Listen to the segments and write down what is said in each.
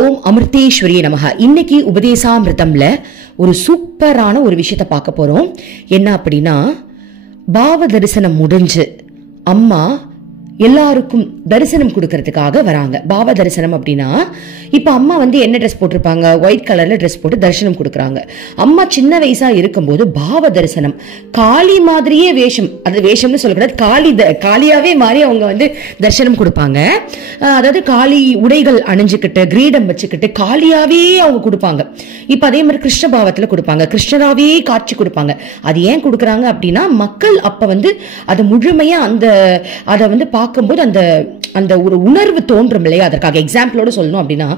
ஓம் அமிர்தேஸ்வரியே நமஹ. இன்னைக்கு உபதேசாமிர்தம்ல ஒரு சூப்பரான ஒரு விஷயத்தை பார்க்க போறோம். என்ன அப்படின்னா, பாவ தரிசனம் முடிஞ்சு அம்மா எல்லாருக்கும் தரிசனம் கொடுக்கறதுக்காக வராங்க. பாவ தரிசனம் அப்படின்னா, இப்ப அம்மா என்ன ட்ரெஸ் போட்டிருப்பாங்க, ஒயிட் கலர்ல ட்ரெஸ் போட்டு தரிசனம் கொடுக்குறாங்க. அம்மா சின்ன வயசா இருக்கும்போது பாவ தரிசனம் காளி மாதிரியே வேஷம், அது வேஷம்னு சொல்லக்கூடாது, காளியாவே மாறி அவங்க தரிசனம் கொடுப்பாங்க. அதாவது காளி உடைகள் அணிஞ்சுக்கிட்டு கிரீடம் வச்சுக்கிட்டு காளியாவே அவங்க கொடுப்பாங்க. இப்ப அதே மாதிரி கிருஷ்ண பாவத்துல கொடுப்பாங்க, கிருஷ்ணராவே காட்சி கொடுப்பாங்க. அது ஏன் கொடுக்குறாங்க அப்படின்னா, மக்கள் அப்ப அதை முழுமையா அதை பார்க்கும்போது அந்த ஒரு உணர்வு தோன்றும் இல்லையா, அதற்காக எக்ஸாம்பிளோட சொல்லணும் அப்படின்னா,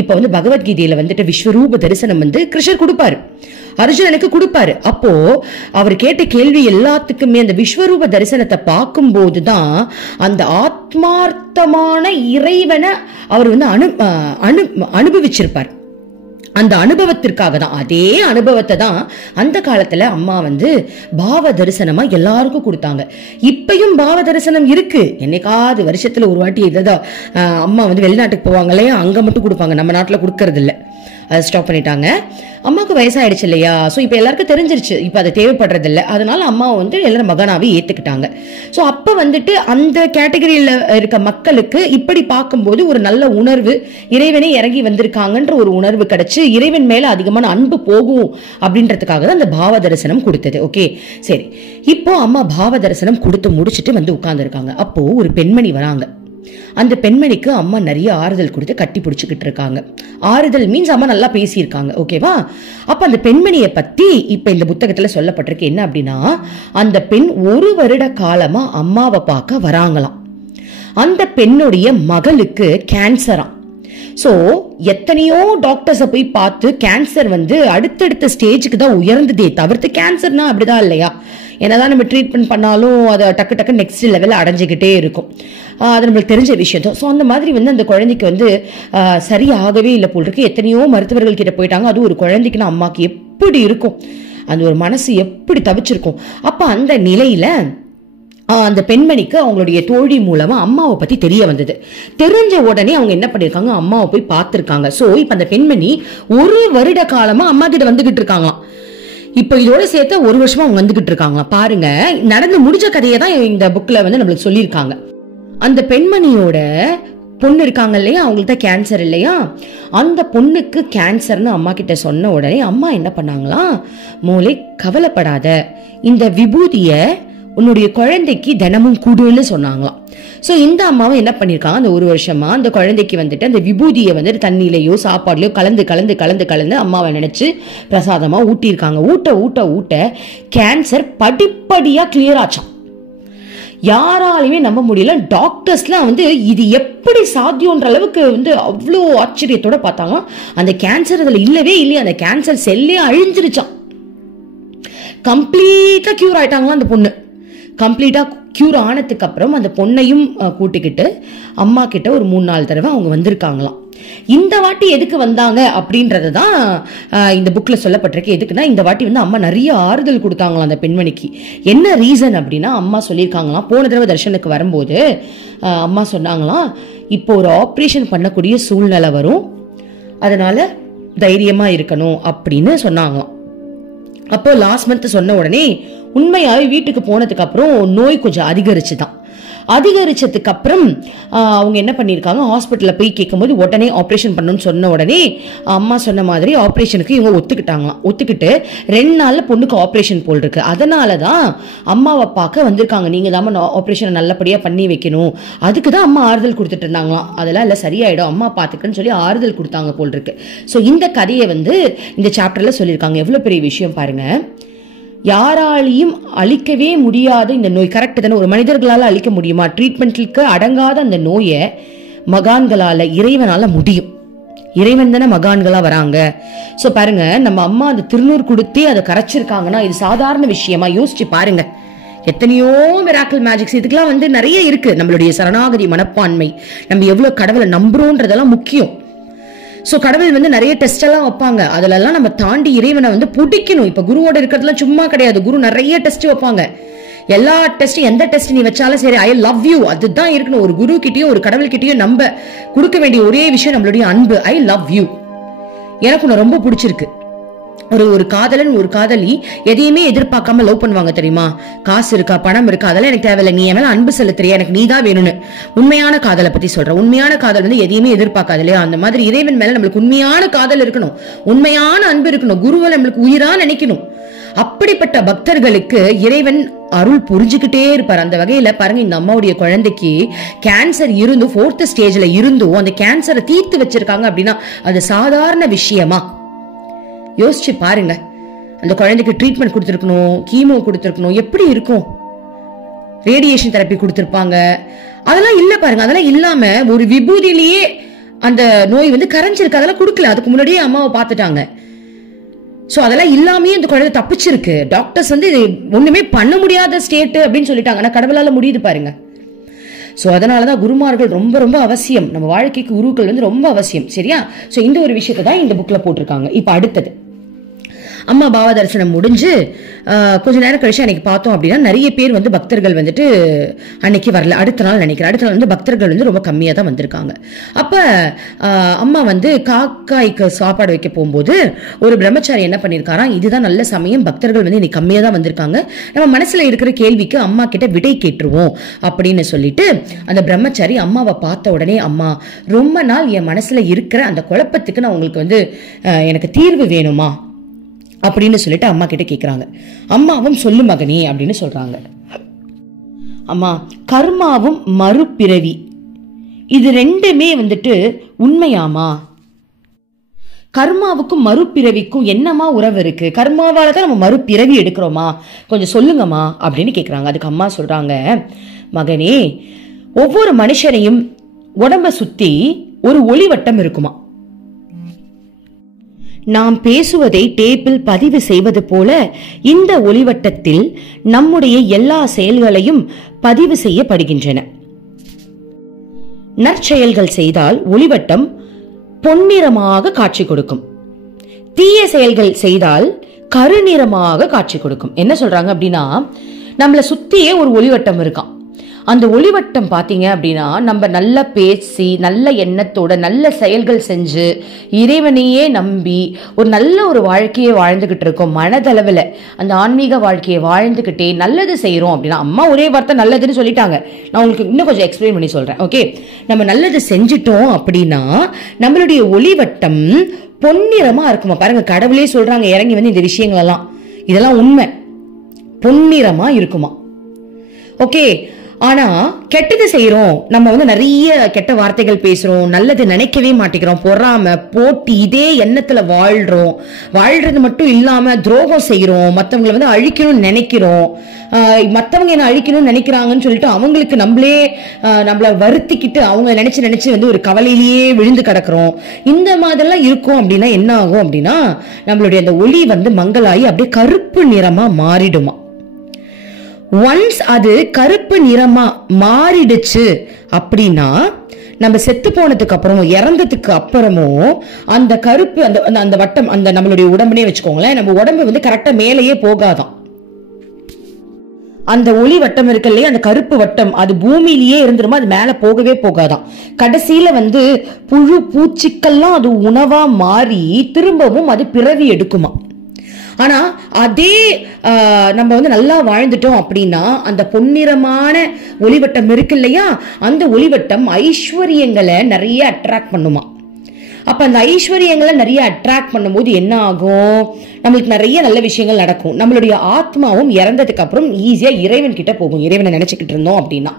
இப்ப பகவத்கீதையில விஸ்வரூப தரிசனம் கிருஷ்ணர் கொடுப்பாரு, அர்ஜுனனுக்கு கொடுப்பாரு. அப்போ அவர் கேட்ட கேள்வி எல்லாத்துக்குமே அந்த விஸ்வரூப தரிசனத்தை பார்க்கும் போதுதான் அந்த ஆத்மார்த்தமான இறைவனை அவர் அனுபவிச்சிருப்பார். அந்த அனுபவத்திற்காக தான், அதே அனுபவத்தை தான் அந்த காலத்துல அம்மா பாவ தரிசனமா எல்லாருக்கும் கொடுத்தாங்க. இப்பயும் பாவ தரிசனம் இருக்கு. என்னைக்காவது வருஷத்துல ஒரு வாட்டி இதுதான் அம்மா வெளிநாட்டுக்கு போவாங்க இல்லையா, அங்க மட்டும் கொடுப்பாங்க, நம்ம நாட்டுல கொடுக்கறது இல்லை, அதை ஸ்டாப் பண்ணிட்டாங்க. அம்மாவுக்கு வயசாயிடுச்சு இல்லையா, ஸோ இப்போ எல்லாருக்கும் தெரிஞ்சிருச்சு, இப்போ அது தேவைப்படுறது இல்லை. அதனால அம்மாவை எல்லாரும் மகனாவே ஏத்துக்கிட்டாங்க. ஸோ அப்போ அந்த கேட்டகரியில் இருக்க மக்களுக்கு இப்படி பார்க்கும்போது ஒரு நல்ல உணர்வு, இறைவனே இறங்கி வந்திருக்காங்கன்ற ஒரு உணர்வு கிடைச்சு இறைவன் மேல அதிகமான அன்பு போகும் அப்படின்றதுக்காக தான் அந்த பாவ தரிசனம் கொடுத்தது. ஓகே, சரி. இப்போ அம்மா பாவ தரிசனம் கொடுத்து முடிச்சுட்டு உட்கார்ந்து இருக்காங்க. அப்போ ஒரு பெண்மணி வராங்க. அந்த பெண்மணிக்கு அம்மா நிறைய ஆறுதல் கொடுத்து கட்டி பிடிச்சுக்கிட்டு இருக்காங்க. ஆறுதல் மீன்ஸ் அம்மா நல்லா பேசியிருக்காங்க. ஓகேவா? அப்ப அந்த பெண்மணியை பத்தி இப்ப இந்த புத்தகத்துல சொல்லப்பட்டிருக்கு. என்ன அப்படின்னா, அந்த பெண் 1 வருட காலமா அம்மாவை பார்க்க வராங்களாம். அந்த பெண்ணுடைய மகளுக்கு கேன்சரா. சோ எத்தனையோ டாக்டர்ஸை போய் பார்த்து கேன்சர் அடுத்தடுத்த ஸ்டேஜுக்கு தான் உயர்ந்ததே தவிர்த்து, கேன்சர்னா அப்படிதான் இல்லையா, என்னதான் நம்ம ட்ரீட்மெண்ட் பண்ணாலும் அதை டக்கு டக்கு நெக்ஸ்ட் லெவலில் அடைஞ்சிக்கிட்டே இருக்கும். அது நம்மளுக்கு தெரிஞ்ச விஷயம் தான். ஸோ அந்த மாதிரி அந்த குழந்தைக்கு சரியாகவே இல்லை போல் இருக்கு. எத்தனையோ மருத்துவர்கள் கிட்ட போயிட்டாங்க. அது ஒரு குழந்தைக்குன்னா அம்மாக்கு எப்படி இருக்கும், அந்த ஒரு மனசு எப்படி தவிச்சிருக்கும். அப்ப அந்த நிலையில அந்த பெண்மணிக்கு அவங்களுடைய தோழி மூலமா அம்மாவை பத்தி தெரிய வந்தது. தெரிஞ்ச உடனே அவங்க என்ன பண்ணிருக்காங்க, அம்மாவை போய் பார்த்திருக்காங்க. சோ இப்ப அந்த பெண்மணி 1 வருட காலமா அம்மா கிட்ட வந்துகிட்டு இருக்காங்களாம். இப்ப இதோட சேர்த்து 1 வருஷமா அவங்க வந்துகிட்டு இருக்காங்க. பாருங்க, நடந்து முடிஞ்ச கதையை தான் இந்த புக்ல நம்மளுக்கு சொல்லியிருக்காங்க. அந்த பெண்மணியோட பொண்ணு இருக்காங்க இல்லையா, அவங்களுக்கு கேன்சர் இல்லையா, அந்த பொண்ணுக்கு கேன்சர்னு அம்மா கிட்ட சொன்ன உடனே அம்மா என்ன பண்ணாங்களாம், மூளை கவலைப்படாத, இந்த விபூதிய உன்னுடைய குழந்தைக்கு தினமும் கூடுன்னு சொன்னாங்களாம். சோ இந்த அம்மாவும் என்ன பண்ணிருக்காங்க, அந்த 1 வருஷமா அந்த குழந்தைக்கு அந்த விபூதியை தண்ணியிலையோ சாப்பாடுலயோ கலந்து கலந்து கலந்து கலந்து அம்மாவை நினைச்சு பிரசாதமா ஊட்டியிருக்காங்க. ஊட்ட ஊட்ட ஊட்ட கேன்சர் படிப்படியா கிளியர் ஆச்சாம். யாராலையுமே நம்ப முடியல. டாக்டர்ஸ்லாம் இது எப்படி சாத்தியம்ன்ற அளவுக்கு அவ்வளோ ஆச்சரியத்தோட பார்த்தாங்க. அந்த கேன்சர் அதுல இல்லவே இல்லையா, அந்த கேன்சர் செல்லே அழிஞ்சிருச்சான். கம்ப்ளீட்டா கியூர் ஆயிட்டாங்களா அந்த பொண்ணு. கம்ப்ளீட்டா கியூர் ஆனதுக்கு அப்புறம் அந்த பொண்ணையும் கூட்டிக்கிட்டு அம்மா கிட்ட ஒரு 3-4 தடவை அவங்க வந்திருக்காங்களாம். இந்த வாட்டி எதுக்கு வந்தாங்க அப்படின்றதுதான் இந்த புக்ல சொல்லப்பட்டிருக்கு. எதுக்குன்னா, இந்த வாட்டி அம்மா நிறைய ஆறுதல் கொடுத்தாங்களாம் அந்த பெண்மணிக்கு. என்ன ரீசன் அப்படின்னா, அம்மா சொல்லியிருக்காங்களாம், போன தடவை தர்ஷனுக்கு வரும்போது அம்மா சொன்னாங்களாம், இப்போ ஒரு ஆப்ரேஷன் பண்ணக்கூடிய சூழ்நிலை வரும், அதனால தைரியமா இருக்கணும் அப்படின்னு சொன்னாங்களாம். அப்போ லாஸ்ட் மந்த் சொன்ன உடனே உண்மையாவே வீட்டுக்கு போனதுக்கு அப்புறம் நோய் கொஞ்சம் அதிகரிச்சுதான். அதிகரிச்சதுக்கு அப்புறம் அவங்க என்ன பண்ணிருக்காங்க, ஹாஸ்பிட்டல்ல போய் கேட்கும்போது உடனே ஆப்ரேஷன் பண்ணணும்னு சொன்ன உடனே அம்மா சொன்ன மாதிரி ஆப்ரேஷனுக்கு இவங்க ஒத்துக்கிட்டாங்களாம். ஒத்துக்கிட்டு 2 நாள்ல பொண்ணுக்கு ஆப்ரேஷன் போல் இருக்கு. அதனாலதான் அம்மாவை பார்க்க வந்திருக்காங்க. நீங்க தான் ஆப்ரேஷனை நல்லபடியா பண்ணி வைக்கணும், அதுக்குதான் அம்மா ஆறுதல் கொடுத்துட்டு இருந்தாங்களாம். அதெல்லாம் இல்ல, சரியாயிடும், அம்மா பாத்துக்கன்னு சொல்லி ஆறுதல் கொடுத்தாங்க போல் இருக்கு. சோ இந்த கதையை இந்த சாப்டர்ல சொல்லியிருக்காங்க. எவ்வளவு பெரிய விஷயம் பாருங்க. யாராலையும் அழிக்கவே முடியாத இந்த நோய், கரெக்ட் தானே, ஒரு மனிதர்களால அழிக்க முடியுமா? ட்ரீட்மெண்ட்டுக்கு அடங்காத அந்த நோயை மகான்களால, இறைவனால முடியும். இறைவன் தானே மகான்களா வராங்க. சோ பாருங்க, நம்ம அம்மா அந்த திருநூறு கொடுத்தே அதை கரைச்சிருக்காங்கன்னா இது சாதாரண விஷயமா? யோசிச்சு பாருங்க. எத்தனையோ மிராக்கிள் மேஜிக்ஸ் இதுக்கெல்லாம் நிறைய இருக்கு. நம்மளுடைய சரணாகதி மனப்பான்மை, நம்ம எவ்வளவு கடவுளை நம்புறோன்றதெல்லாம் முக்கியம். சோ கடவுள் நிறைய டெஸ்ட் எல்லாம் வைப்பாங்க, அதுல எல்லாம் நம்ம தாண்டி இறைவனை பிடிக்கணும். இப்ப குருவோட இருக்கிறதுலாம் சும்மா கிடையாது, குரு நிறைய டெஸ்ட் வைப்பாங்க. எல்லா டெஸ்டும் எந்த டெஸ்ட் நீ வச்சாலும் சரி ஐ லவ் யூ அதுதான் இருக்கணும். ஒரு குரு கிட்டயும் ஒரு கடவுள் கிட்டயும் நம்ம கொடுக்க வேண்டிய ஒரே விஷயம் நம்மளுடைய அன்பு. I love you. எனக்கு உன்னை ரொம்ப பிடிச்சிருக்கு. ஒரு காதலன் ஒரு காதலி எதையுமே எதிர்பார்க்காம லவ் பண்ணுவாங்க தெரியுமா? காசு இருக்கா பணம் இருக்கா அதெல்லாம் எனக்கு தேவையில்லை, நீ என் மேல அன்பு செலுத்துறியா, எனக்கு நீ தான் வேணும்னு. உண்மையான காதலை பத்தி சொல்றேன். உண்மையான காதல் வந்து எதையுமே எதிர்பார்க்காது இல்லையா? அந்த மாதிரி இறைவன் மேல நம்மளுக்கு உண்மையான காதல் இருக்கணும், உண்மையான அன்பு இருக்கணும், குருவை நம்மளுக்கு உயிரா நினைக்கணும். அப்படிப்பட்ட பக்தர்களுக்கு இறைவன் அருள் புரிஞ்சுக்கிட்டே இருப்பார். அந்த வகையில பாருங்க, இந்த அம்மாவுடைய குழந்தைக்கு கேன்சர் இருந்து 4th ஸ்டேஜ்ல இருந்தும் அந்த கேன்சரை தீர்த்து வச்சிருக்காங்க அப்படின்னா அது சாதாரண விஷயமா? யோசிச்சு பாருங்க. அந்த குழந்தைக்கு ட்ரீட்மெண்ட் கொடுத்துருக்கணும், கீமோ கொடுத்துருக்கணும், எப்படி இருக்கும்? ரேடியேஷன் தெரப்பி கொடுத்துருப்பாங்க. அதெல்லாம் இல்ல பாருங்க. அதெல்லாம் இல்லாம ஒரு விபூதியிலேயே அந்த நோய் வந்து கரைஞ்சிருக்கு. அதெல்லாம் கொடுக்கல, அதுக்கு முன்னாடியே அம்மாவை பார்த்துட்டாங்க. சோ அதெல்லாம் இல்லாமயே இந்த குழந்தை தப்பிச்சிருக்கு. டாக்டர்ஸ் வந்து இது ஒண்ணுமே பண்ண முடியாத ஸ்டேட் அப்படின்னு சொல்லிட்டாங்க. ஆனா கடவுளால முடியுது பாருங்க. சோ அதனாலதான் குருமார்கள் ரொம்ப ரொம்ப அவசியம். நம்ம வாழ்க்கைக்கு குருக்கள் வந்து ரொம்ப அவசியம். சரியா? சோ இந்த ஒரு விஷயத்தை தான் இந்த புக்ல போட்டிருக்காங்க. இப்ப அடுத்தது, அம்மா பாவ தரிசனம் முடிஞ்சு கொஞ்ச நேரம் கழிச்சு அன்னைக்கு பார்த்தோம் அப்படின்னா நிறைய பேர் வந்து பக்தர்கள் வந்துட்டு அன்னைக்கு வரல. அடுத்த நாள் நினைக்கிறேன், அடுத்த நாள் வந்து பக்தர்கள் வந்து ரொம்ப கம்மியா தான் வந்திருக்காங்க. அப்ப அம்மா வந்து காக்காய்க்கு சாப்பாடு வைக்க போகும்போது ஒரு பிரம்மச்சாரி என்ன பண்ணிருக்காராம், இதுதான் நல்ல சமயம், பக்தர்கள் வந்து இன்னைக்கு கம்மியா தான் வந்திருக்காங்க, நம்ம மனசுல இருக்கிற கேள்விக்கு அம்மா கிட்ட விடை கேட்டுருவோம் அப்படின்னு சொல்லிட்டு அந்த பிரம்மச்சாரி அம்மாவை பார்த்த உடனே, அம்மா ரொம்ப நாள் என் மனசுல இருக்கிற அந்த குழப்பத்துக்கு நான் உங்களுக்கு வந்து எனக்கு தீர்வு வேணுமா அப்படின்னு சொல்லிட்டு அம்மா கிட்ட கேக்குறாங்க. அம்மாவும் சொல்லு மகனே அப்படின்னு சொல்றாங்க. அம்மா, கர்மாவும் மறுபிறவி இது ரெண்டுமே வந்துட்டு உண்மையாமா? கர்மாவுக்கும் மறுபிறவிக்கும் என்னமா உறவு இருக்கு? கர்மாவால தான் நம்ம மறுபிறவி எடுக்கிறோமா? கொஞ்சம் சொல்லுங்கம்மா அப்படின்னு கேக்குறாங்க. அதுக்கு அம்மா சொல்றாங்க, மகனே, ஒவ்வொரு மனுஷனையும் உடம்ப சுத்தி ஒரு ஒளிவட்டம் இருக்குமா. நாம் பேசுவதை டேப்பில் பதிவு செய்வது போல இந்த ஒளிவட்டத்தில் நம்முடைய எல்லா செயல்களையும் பதிவு செய்யப்படுகின்றன. நற்செயல்கள் செய்தால் ஒளிவட்டம் பொன்னிறமாக காட்சி கொடுக்கும், தீய செயல்கள் செய்தால் கருநிறமாக காட்சி கொடுக்கும். என்ன சொல்றாங்க அப்படின்னா, நம்மளை சுத்தியே ஒரு ஒளிவட்டம் இருக்கான். அந்த ஒளிவட்டம் பாத்தீங்க அப்படின்னா நம்ம நல்ல பேசி நல்ல எண்ணத்தோட நல்ல செயல்கள் செஞ்சு இறைவனையே நம்பி ஒரு நல்ல ஒரு வாழ்க்கையை வாழ்ந்துகிட்டு இருக்கோம். மனதளவில் அந்த ஆன்மீக வாழ்க்கையை வாழ்ந்துகிட்டே நல்லது செய்யறோம் அப்படின்னா, அம்மா ஒரே வார்த்தை நல்லதுன்னு சொல்லிட்டாங்க, நான் உங்களுக்கு இன்னும் கொஞ்சம் எக்ஸ்பிளைன் பண்ணி சொல்றேன். ஓகே, நம்ம நல்லது செஞ்சிட்டோம் அப்படின்னா நம்மளுடைய ஒளிவட்டம் பொன்னிறமா இருக்குமா. பாருங்க, கடவுளே சொல்றாங்க இறங்கி வந்து இந்த விஷயங்கள் எல்லாம், இதெல்லாம் உண்மை, பொன்னிறமா இருக்குமா. ஓகே, ஆனா கெட்டது செய்யறோம், நம்ம வந்து நிறைய கெட்ட வார்த்தைகள் பேசுறோம், நல்லது நினைக்கவே மாட்டேங்கிறோம், பொறாம போட்டி இதே எண்ணத்துல வாழ்றோம். வாழ்றது மட்டும் இல்லாம துரோகம் செய்யறோம், மத்தவங்களை வந்து அழிக்கணும்னு நினைக்கிறோம், மத்தவங்க என்ன அழிக்கணும்னு நினைக்கிறாங்கன்னு சொல்லிட்டு அவங்களுக்கு நம்மள வருத்திக்கிட்டு அவங்க நினைச்சு வந்து ஒரு கவலையிலேயே விழுந்து கிடக்குறோம். இந்த மாதிரிலாம் இருக்கும் அப்படின்னா என்ன ஆகும் அப்படின்னா, நம்மளுடைய அந்த ஒளி வந்து மங்களாகி அப்படியே கருப்பு நிறமா மாறிடுமா. ஒன்ஸ் அது கருப்பு நிறமா மாறிடுச்சு அப்படின்னா, நம்ம செத்து போனதுக்கு அப்புறமும் இறந்ததுக்கு அப்புறமும் அந்த கருப்பு அந்த வட்டம் அந்த நம்மளுடைய உடம்புனே வச்சுக்கோங்களேன், நம்ம உடம்பு வந்து கரெக்டா மேலேயே போகாதான். அந்த ஒளி வட்டம் இருக்கு இல்லையா, அந்த கருப்பு வட்டம் அது பூமியிலேயே இருந்துருமா, அது மேல போகவே போகாதான். கடைசியில வந்து புழு பூச்சிக்கெல்லாம் அது உணவா மாறி திரும்பவும் அது பிறவி எடுக்குமா. ஆனா அதே நம்ம வந்து நல்லா வாழ்ந்துட்டோம் அப்படின்னா அந்த பொன்னிறமான ஒளிவட்டம் இருக்கு இல்லையா, அந்த ஒளிவட்டம் ஐஸ்வர்யங்களை நிறைய அட்ராக்ட் பண்ணுமா. அப்ப அந்த ஐஸ்வர்யங்களை நிறைய அட்ராக்ட் பண்ணும்போது என்ன ஆகும், நம்மளுக்கு நிறைய நல்ல விஷயங்கள் நடக்கும். நம்மளுடைய ஆத்மாவும் இறந்ததுக்கு அப்புறம் ஈஸியா இறைவன் கிட்ட போகும், இறைவனை நினைச்சுக்கிட்டு இருந்தோம் அப்படின்னா.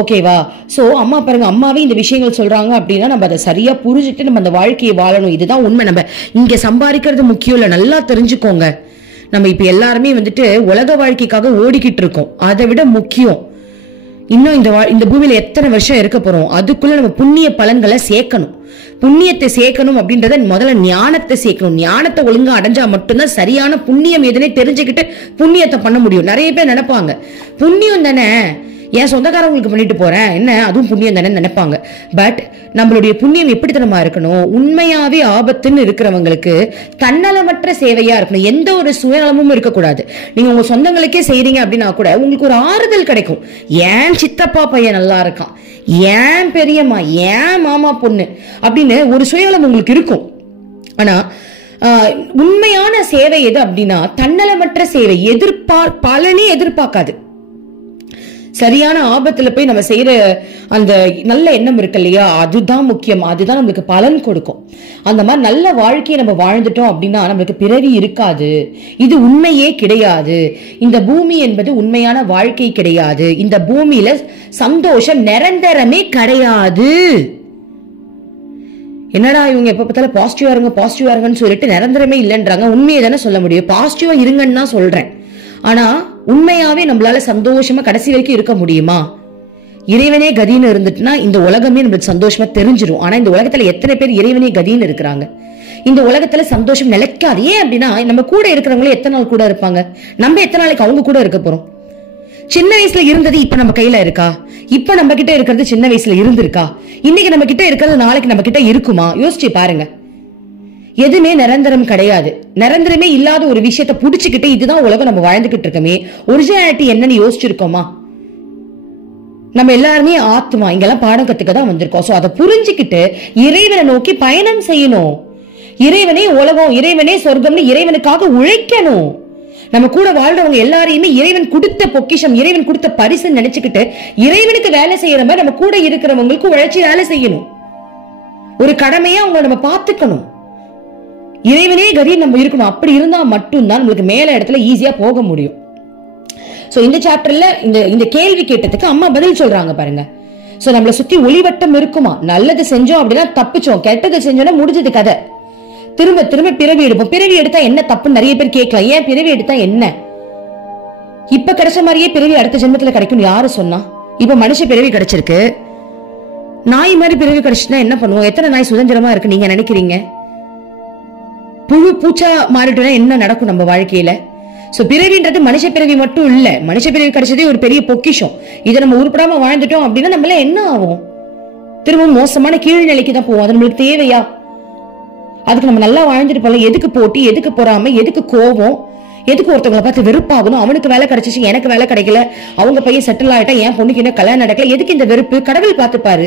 ஓகேவா? சோ அம்மா பாருங்க, அம்மாவே இந்த விஷயங்கள் சொல்றாங்க அப்படின்னா நம்ம அதை சரியா புரிஞ்சுட்டு நம்ம அந்த வாழ்க்கையை வாழணும். இதுதான் உண்மை. நம்ம இங்க சம்பாதிக்கிறது முக்கியம் இல்ல, நல்லா தெரிஞ்சுக்கோங்க. நம்ம இப்ப எல்லாருமே வந்துட்டு உலக வாழ்க்கைக்காக ஓடிக்கிட்டு இருக்கோம். அதை விட முக்கியம் இன்னும் இந்த பூமியில எத்தனை வருஷம் இருக்க போறோம், அதுக்குள்ள நம்ம புண்ணிய பலன்களை சேர்க்கணும். புண்ணியத்தை சேர்க்கணும் அப்படின்றத முதல்ல ஞானத்தை சேர்க்கணும். ஞானத்தை ஒழுங்கா அடைஞ்சா மட்டும்தான் சரியான புண்ணியம் எதுனே தெரிஞ்சுக்கிட்டு புண்ணியத்தை பண்ண முடியும். நிறைய பேர் நினைப்பாங்க புண்ணியம் தானே, என் சொந்தக்காரங்களுக்கு பண்ணிட்டு போறேன், என்ன அதுவும் புண்ணியம் தானே நினைப்பாங்க. பட் நம்மளுடைய புண்ணியம் எப்படித்தனமா இருக்கணும், உண்மையாவே ஆபத்துன்னு இருக்கிறவங்களுக்கு தன்னலமற்ற சேவையா இருக்கணும். எந்த ஒரு சுயநலமும் இருக்கக்கூடாது. நீங்க உங்க சொந்தங்களுக்கே செய்றீங்க அப்படின்னா கூட உங்களுக்கு ஒரு ஆறுதல் கிடைக்கும். ஏன் சித்தப்பா பையன் நல்லா இருக்கான், ஏன் பெரியம்மா, ஏன் மாமா பொண்ணு அப்படின்னு ஒரு சுயநலம் உங்களுக்கு இருக்கும். ஆனா உண்மையான சேவை எது அப்படின்னா தன்னலமற்ற சேவை. பலனே எதிர்பார்க்காது. சரியான ஆபத்துல போய் நம்ம செய்யற அந்த நல்ல எண்ணம் இருக்கு இல்லையா, அதுதான் முக்கியம். அதுதான் நம்மளுக்கு பலன் கொடுக்கும். அந்த மாதிரி நல்ல வாழ்க்கையை நம்ம வாழ்ந்துட்டோம் அப்படின்னா நம்மளுக்கு பிறவி இருக்காது. இது உண்மையே கிடையாது. இந்த பூமி என்பது உண்மையான வாழ்க்கை கிடையாது. இந்த பூமியில சந்தோஷம் நிரந்தரமே கிடையாது. என்னடா இவங்க எப்ப பார்த்தாலும் பாசிட்டிவா இருங்க பாசிட்டிவா இருங்கன்னு சொல்லிட்டு நிரந்தரமே இல்லைன்றாங்க. உண்மையை தானே சொல்ல முடியும். பாசிட்டிவா இருங்கன்னு தான் சொல்றேன். ஆனா உண்மையாவே நம்மளால சந்தோஷமா கடைசி வரைக்கும் இருக்க முடியுமா? இறைவனே கதின்னு இருந்துட்டுனா இந்த உலகமே நம்மளுக்கு சந்தோஷமா தெரிஞ்சிடும். ஆனா இந்த உலகத்துல எத்தனை பேர் இறைவனே கதின்னு இருக்கிறாங்க? இந்த உலகத்துல சந்தோஷம் நிலைக்காது. ஏன் அப்படின்னா நம்ம கூட இருக்கிறவங்களும் எத்தனை நாள் கூட இருப்பாங்க, நம்ம எத்தனை நாளைக்கு அவங்க கூட இருக்க போறோம்? சின்ன வயசுல இருந்தது இப்ப நம்ம கையில இருக்கா? இப்ப நம்ம கிட்ட இருக்கிறது சின்ன வயசுல இருந்திருக்கா? இன்னைக்கு நம்ம கிட்ட இருக்கிறது நாளைக்கு நம்ம கிட்ட இருக்குமா? யோசிச்சு பாருங்க. எதுவுமே நிரந்தரம் கிடையாது. நிரந்தரமே இல்லாத ஒரு விஷயத்தை புடிச்சுக்கிட்டு இதுதான் உலகம் நம்ம வாழ்ந்துகிட்டு இருக்கோமே, ஒரிஜினாலிட்டி என்னன்னு யோசிச்சிருக்கோமா? நம்ம எல்லாருமே ஆத்மா, இங்கெல்லாம் பாடம் கத்துக்க தான் வந்திருக்கோம். சோ அதை புரிஞ்சுக்கிட்டு இறைவனை நோக்கி பயணம் செய்யணும். இறைவனே உலகம், இறைவனே சொர்க்கம்னு இறைவனுக்காக உழைக்கணும். நம்ம கூட வாழ்றவங்க எல்லாரையுமே இறைவன் கொடுத்த பொக்கிஷம், இறைவன் கொடுத்த பரிசு நினைச்சுக்கிட்டு இறைவனுக்கு வேலை செய்யற மாதிரி நம்ம கூட இருக்கிறவங்களுக்கு உழைச்சி வேலை செய்யணும். ஒரு கடமையா அவங்க நம்ம பார்த்துக்கணும். இறைவனே கதி நம்ம இருக்கணும். அப்படி இருந்தா மட்டும்தான் நம்மளுக்கு மேல இடத்துல ஈஸியா போக முடியும். சோ இந்த சாப்டர்ல இந்த கேள்வி கேட்டதுக்கு அம்மா பதில் சொல்றாங்க பாருங்க. சோ நம்மளை சுத்தி ஒளிவட்டம் இருக்குமா? நல்லது செஞ்சோம் அப்படின்னா தப்பிச்சோம், கெட்டது செஞ்சோம்னா முடிஞ்சது கதை. திரும்ப திரும்ப பிறவி எடுப்போம். பிறவி எடுத்தா என்ன தப்புன்னு நிறைய பேர் கேட்கலாம். ஏன் பிறவி எடுத்தா என்ன? இப்ப கிடைச்ச மாதிரியே பிறவி அடுத்த ஜென்மத்துல கிடைக்கும் யாரு சொன்னா? இப்ப மனுஷ பிறவி கிடைச்சிருக்கு, நாய் மாதிரி பிறவி கிடைச்சுன்னா என்ன பண்ணுவோம்? எத்தனை நாய் சுதந்திரமா இருக்கு நீங்க நினைக்கிறீங்க? புழு பூச்சா மாறிட்டோம்னா என்ன நடக்கும் நம்ம வாழ்க்கையில? சோ பிறவின்றது மனுஷ பிறவி மட்டும் இல்ல. மனுஷ பிறவி கிடைச்சதே ஒரு பெரிய பொக்கிஷம். இதை நம்ம உருப்படாம வாழ்ந்துட்டோம் அப்படின்னா நம்மள என்ன ஆகும்? திரும்ப மோசமான கீழ்நிலைக்கு தான் போவோம். அது நம்மளுக்கு தேவையா? அதுக்கு நம்ம நல்லா வாழ்ந்துட்டு போல. எதுக்கு போட்டி, எதுக்கு பொறாமை, எதுக்கு கோபம், எதுக்கு ஒருத்தவங்களை பார்த்து வெறுப்பாகணும்? அவனுக்கு வேலை கிடைச்சிச்சு, எனக்கு வேலை கிடைக்கல, அவங்க பையன் செட்டில் ஆயிட்டா, என் பொண்ணுக்கு என்ன கல்யாணம் நடக்கல, எதுக்கு இந்த வெறுப்பு? கடவுள் பார்த்துப்பாரு.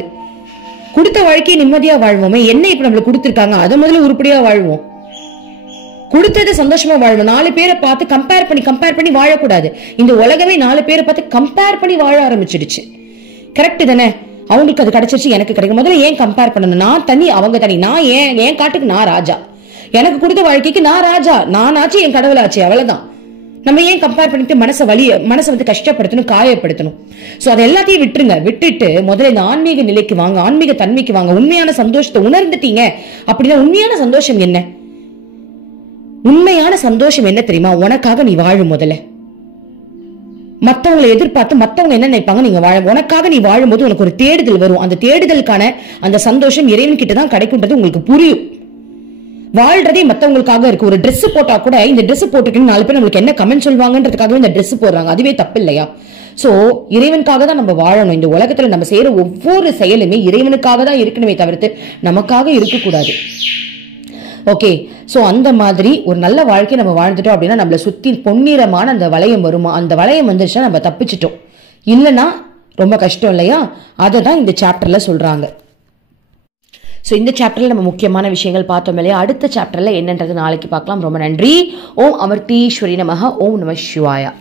கொடுத்த வாழ்க்கையை நிம்மதியா வாழ்வோமே. என்ன இப்ப நம்மளுக்கு கொடுத்துருக்காங்க, அதை முதல்ல உருப்படியா வாழ்வோம். கொடுத்தது சந்தோஷமா வாழ்வோம். 4 பேரை பார்த்து கம்பேர் பண்ணி வாழக்கூடாது. இந்த உலகமே 4 பேரை பார்த்து கம்பேர் பண்ணி வாழ ஆரம்பிச்சிடுச்சு. கரெக்ட் தானே? அவங்களுக்கு அது கிடைச்சிருச்சு, எனக்கு கிடைக்கும். முதல்ல ஏன் கம்பேர் பண்ணணும்? நான் தனி, அவங்க தனி. நான் என் காட்டுக்கு நான் ராஜா, எனக்கு கொடுத்த வாழ்க்கைக்கு நான் ராஜா, நான் ஆச்சு, என் கடவுள் ஆச்சு, அவ்வளவுதான். நம்ம ஏன் கம்பேர் பண்ணிட்டு மனசை வந்து கஷ்டப்படுத்தணும், காயப்படுத்தணும்? சோ அதை எல்லாத்தையும் விட்டுட்டு முதல்ல இந்த ஆன்மீக நிலைக்கு வாங்க, ஆன்மீக தன்மைக்கு வாங்க. உண்மையான சந்தோஷத்தை உணர்ந்துட்டீங்க அப்படின்னா உண்மையான சந்தோஷம் என்ன? உண்மையான சந்தோஷம் என்ன தெரியுமா? உனக்காக நீ வாழும். முதல்ல மத்தவங்களை எதிர்பார்த்து மத்தவங்க என்ன நினைப்பாங்க நீங்க வாழ, உனக்காக நீ வாழும்போது உனக்கு ஒரு தேடுதல் வரும். அந்த தேடுதலுக்கான அந்த சந்தோஷம் இறைவன் கிட்ட தான் கிடைக்கும்ன்றது உங்களுக்கு புரியும். வாழ்றதே மத்தவங்களுக்காக இருக்கு. ஒரு ட்ரெஸ் போட்டா கூட இந்த ட்ரெஸ் போட்டுக்கிட்டு 4 பேர் நம்மளுக்கு என்ன கமெண்ட் சொல்வாங்கன்றதுக்காகவே இந்த ட்ரெஸ் போடுறாங்க. அதுவே தப்பு இல்லையா? சோ இறைவனுக்காக தான் நம்ம வாழணும். இந்த உலகத்துல நம்ம செய்யற ஒவ்வொரு செயலுமே இறைவனுக்காக தான் இருக்கணுமே தவிர்த்து நமக்காக இருக்கக்கூடாது. ஓகே, சோ அந்த மாதிரி ஒரு நல்ல வாழ்க்கை நம்ம வாழ்ந்துட்டோம் அப்படின்னா நம்மள சுத்தி பொன்னிறமான அந்த வளையம் வருமா? அந்த வளையம் வந்துச்சுன்னா நம்ம தப்பிச்சிட்டோம். இல்லைன்னா ரொம்ப கஷ்டம் இல்லையா? அதை தான் இந்த சாப்டர்ல சொல்றாங்க. சோ இந்த சாப்டர்ல நம்ம முக்கியமான விஷயங்கள் பார்த்தோம் இல்லையா? அடுத்த சாப்டர்ல என்னன்றது நாளைக்கு பார்க்கலாம். ரொம்ப நன்றி. ஓம் அமிர்தீஸ்வரி நமஹ. ஓம் நம சிவாயா.